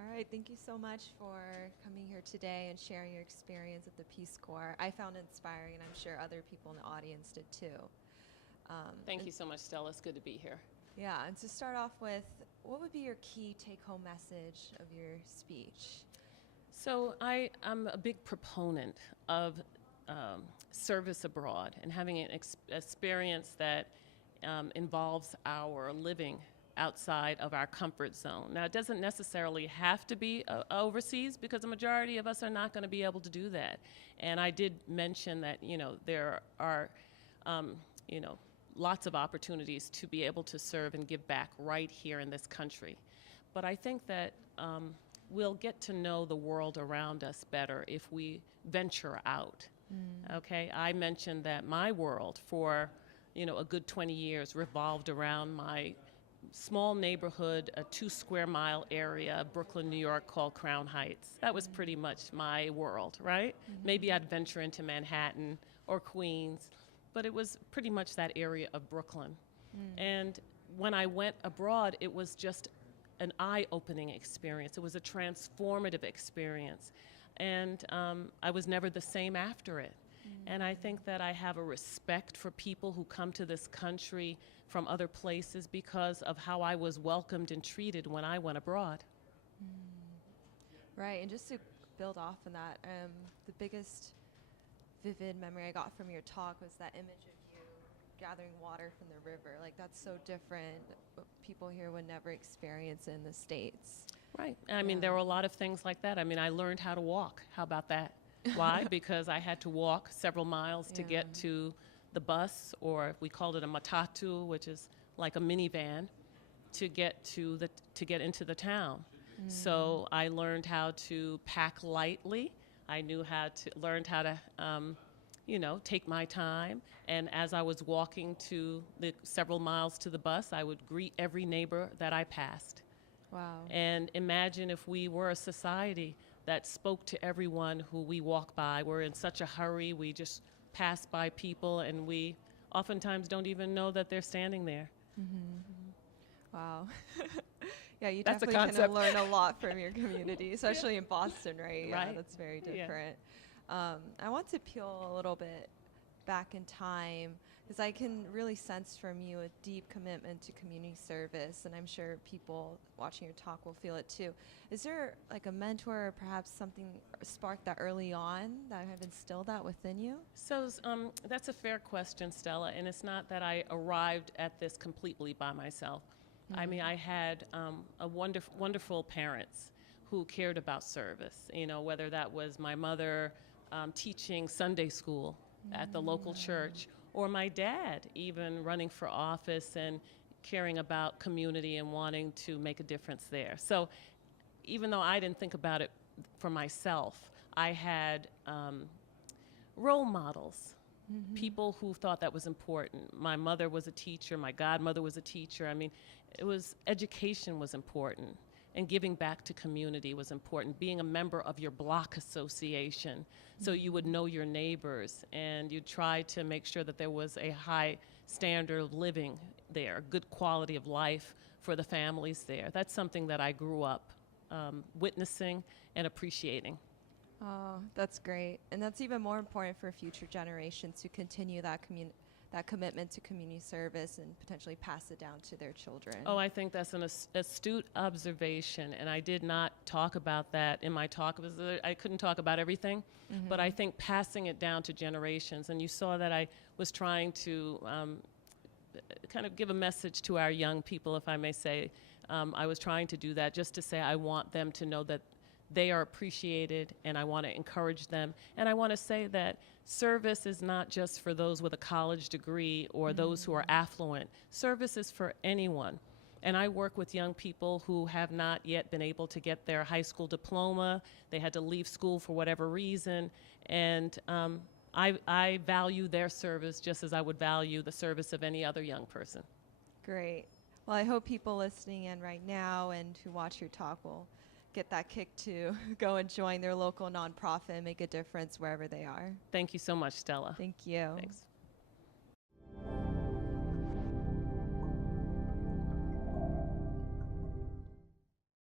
All right, thank you so much for coming here today and sharing your experience at the Peace Corps. I found it inspiring, and I'm sure other people in the audience did too. Thank you so much, Stella. It's good to be here. Yeah, and to start off with, what would be your key take-home message of your speech? So I'm a big proponent of service abroad and having an experience that involves our living outside of our comfort zone. Now, it doesn't necessarily have to be overseas, because the majority of us are not going to be able to do that. And I did mention that, there are, lots of opportunities to be able to serve and give back right here in this country. But I think that we'll get to know the world around us better if we venture out. Okay, I mentioned that my world for a good 20 years revolved around my small neighborhood, a 2-square-mile area, Brooklyn, New York, called Crown Heights. That was pretty much my world, right? Maybe I'd venture into Manhattan or Queens, but it was pretty much that area of Brooklyn. And when I went abroad, it was just an eye-opening experience. It was a transformative experience. And I was never the same after it. And I think that I have a respect for people who come to this country from other places because of how I was welcomed and treated when I went abroad. Right, and just to build off on that, the biggest vivid memory I got from your talk was that image of you gathering water from the river. Like, that's so different. What people here would never experience in the States. Right. I mean, there were a lot of things like that. I mean, I learned how to walk. How about that? Why? Because I had to walk several miles to get to the bus, or we called it a matatu, which is like a minivan, to get into the town. So I learned how to pack lightly. I learned how to take my time. And as I was walking to the several miles to the bus, I would greet every neighbor that I passed. Wow. And imagine if we were a society that spoke to everyone who we walk by. We're in such a hurry, we just pass by people, and we oftentimes don't even know that they're standing there. Wow. Yeah, you That's a definitely can concept. learn a lot from your community, especially in Boston, right? Yeah, Right. that's very Yeah. different. I want to peel a little bit back in time, because I can really sense from you a deep commitment to community service, and I'm sure people watching your talk will feel it too. Is there like a mentor or perhaps something sparked that early on that have instilled that within you? So that's a fair question, Stella, and it's not that I arrived at this completely by myself. I mean, I had wonderful parents who cared about service, whether that was my mother teaching Sunday school at the local church, or my dad even running for office and caring about community and wanting to make a difference there. So even though I didn't think about it for myself, I had role models, people who thought that was important. My mother was a teacher, my godmother was a teacher. I mean, education was important, and giving back to community was important. Being a member of your block association, so you would know your neighbors, and you try to make sure that there was a high standard of living there, good quality of life for the families there. That's something that I grew up witnessing and appreciating. Oh, that's great. And that's even more important for future generations to continue that commitment to community service and potentially pass it down to their children. Oh, I think that's an astute observation, and I did not talk about that in my talk. I couldn't talk about everything, but I think passing it down to generations, and you saw that I was trying to kind of give a message to our young people, if I may say. I was trying to do that just to say I want them to know that they are appreciated, and I want to encourage them. And I want to say that service is not just for those with a college degree or those who are affluent. Service is for anyone. And I work with young people who have not yet been able to get their high school diploma. They had to leave school for whatever reason. And I value their service just as I would value the service of any other young person. Great. Well, I hope people listening in right now and who watch your talk will get that kick to go and join their local nonprofit and make a difference wherever they are. Thank you so much, Stella. Thank you. Thanks.